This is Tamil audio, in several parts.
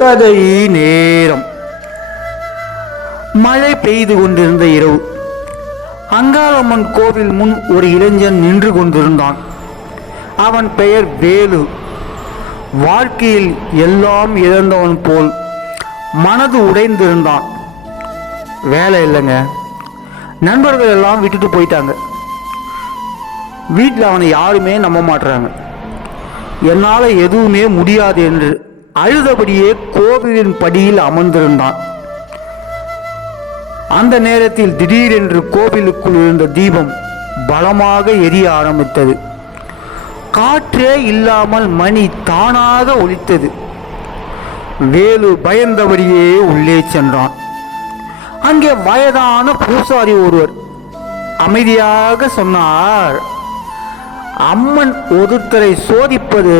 கதை நேரம். மழை பெய்து கொண்டிருந்த இரவு. அங்காளம்மன் கோவில் முன் ஒரு இளைஞன் நின்று கொண்டிருந்தான். அவன் பெயர் வேலு. வாழ்க்கையில் எல்லாம் இழந்தவன் போல் மனது உடைந்திருந்தான். வேலை இல்லைங்க, நண்பர்கள் எல்லாம் விட்டுட்டு போயிட்டாங்க. வீட்டில் அவனை யாருமே நம்ப மாட்டுறாங்க. என்னால் எதுவுமே முடியாது என்று அழுதபடியே கோவிலின் படியில் அமர்ந்திருந்தான். அந்த நேரத்தில் திடீரென்று கோவிலுக்குள் இருந்த தீபம் பலமாக எரிய ஆரம்பித்தது. காற்றே இல்லாமல் மணி தானாக ஒலித்தது. வேலு பயந்தபடியே உள்ளே சென்றான். அங்கே வயதான பூசாரி ஒருவர் அமைதியாக சொன்னார், அம்மன் ஒருத்தரை சோதிப்பது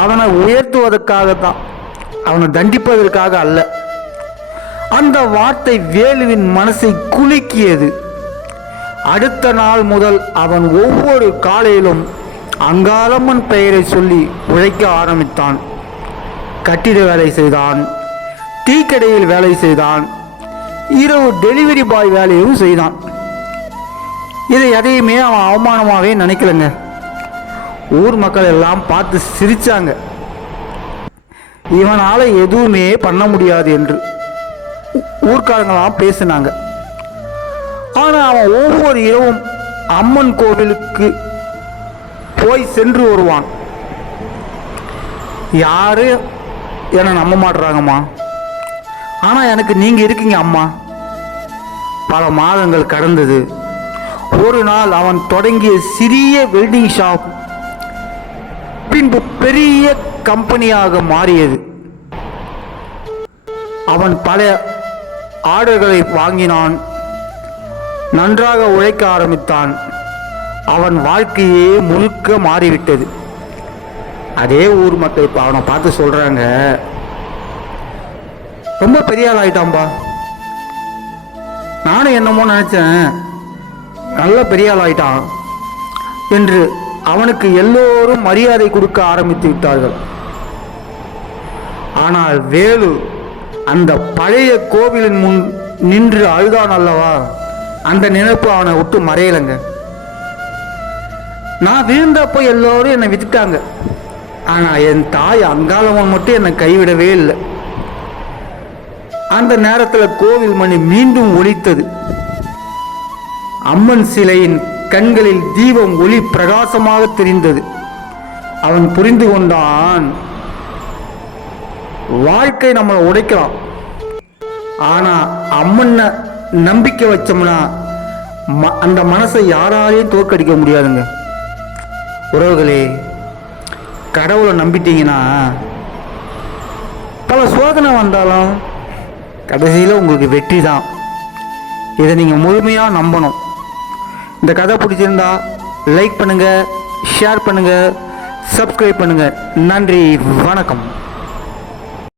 அவனை உயர்த்துவதற்காகத்தான், அவனை தண்டிப்பதற்காக அல்ல. அந்த வார்த்தை வேலுவின் மனசை குலுக்கியது. அடுத்த நாள் முதல் அவன் ஒவ்வொரு காலையிலும் அங்காளம்மன் பெயரை சொல்லி உழைக்க ஆரம்பித்தான். கட்டிட வேலை செய்தான், டீக்கடையில் வேலை செய்தான், இரவு டெலிவரி பாய் வேலையும் செய்தான். இதை எதையுமே அவன் அவமானமாகவே நினைக்கலங்க. ஊர் மக்கள் எல்லாம் பார்த்து சிரிச்சாங்க. இவனால் எதுவுமே பண்ண முடியாது என்று ஊர்க்காரங்களாம் பேசினாங்க. ஆனால் அவன் ஒவ்வொரு இரவும் அம்மன் கோவிலுக்கு போய் சென்று வருவான். யாரும் என்னை நம்ப மாட்டுறாங்கம்மா, ஆனால் எனக்கு நீங்கள் இருக்கீங்க அம்மா. பல மாதங்கள் கடந்தது. ஒரு நாள் அவன் தொடங்கிய சிறிய வெல்டிங் ஷாப் பின்பு பெரிய கம்பெனியாக மாறியது. அவன் பல ஆர்டர்களை வாங்கினான், நன்றாக உழைக்க ஆரம்பித்தான். அவன் வாழ்க்கையே முழுக்க மாறிவிட்டது. அதே ஊர் மக்கள் இப்போ அவனை பார்த்து சொல்றாங்க, ரொம்ப பெரிய ஆள் ஆயிட்டான்பா. நானும் என்னமோ நினைச்சேன், நல்ல பெரிய ஆள் ஆயிட்டான் என்று அவனுக்கு எல்லோரும் மரியாதை கொடுக்க ஆரம்பித்து விட்டார்கள். ஆனால் வேலு அந்த பழைய கோவிலின் முன் நின்று அழுதான் அல்லவா, அந்த நினைப்பு அவனை விட்டு மறையலைங்க. நான் விழுந்தப்போ எல்லோரும் என்னை விட்டுட்டாங்க, ஆனால் என் தாய் அங்காளம்மன் மட்டும் என்னை கைவிடவே இல்லை. அந்த நேரத்தில் கோவில் மணி மீண்டும் ஒலித்தது. அம்மன் சிலையின் கண்களில் தீபம் ஒளி பிரகாசமாக தெரிந்தது. அவன் புரிந்து கொண்டான், வாழ்க்கை நம்மளை உடைக்கலாம், ஆனா அம்மனை நம்பிக்கை வச்சோம்னா அந்த மனசை யாராலையும் தோற்கடிக்க முடியாதுங்க. உறவுகளே, கடவுளை நம்பிட்டீங்கன்னா பல சோதனை வந்தாலும் கடைசியில் உங்களுக்கு வெற்றி தான். இதை நீங்கள் முழுமையாக நம்பணும். இந்த கதை பிடிச்சிருந்தா லைக் பண்ணுங்க, ஷேர் பண்ணுங்க, சப்ஸ்கிரைப் பண்ணுங்க. நன்றி, வணக்கம்.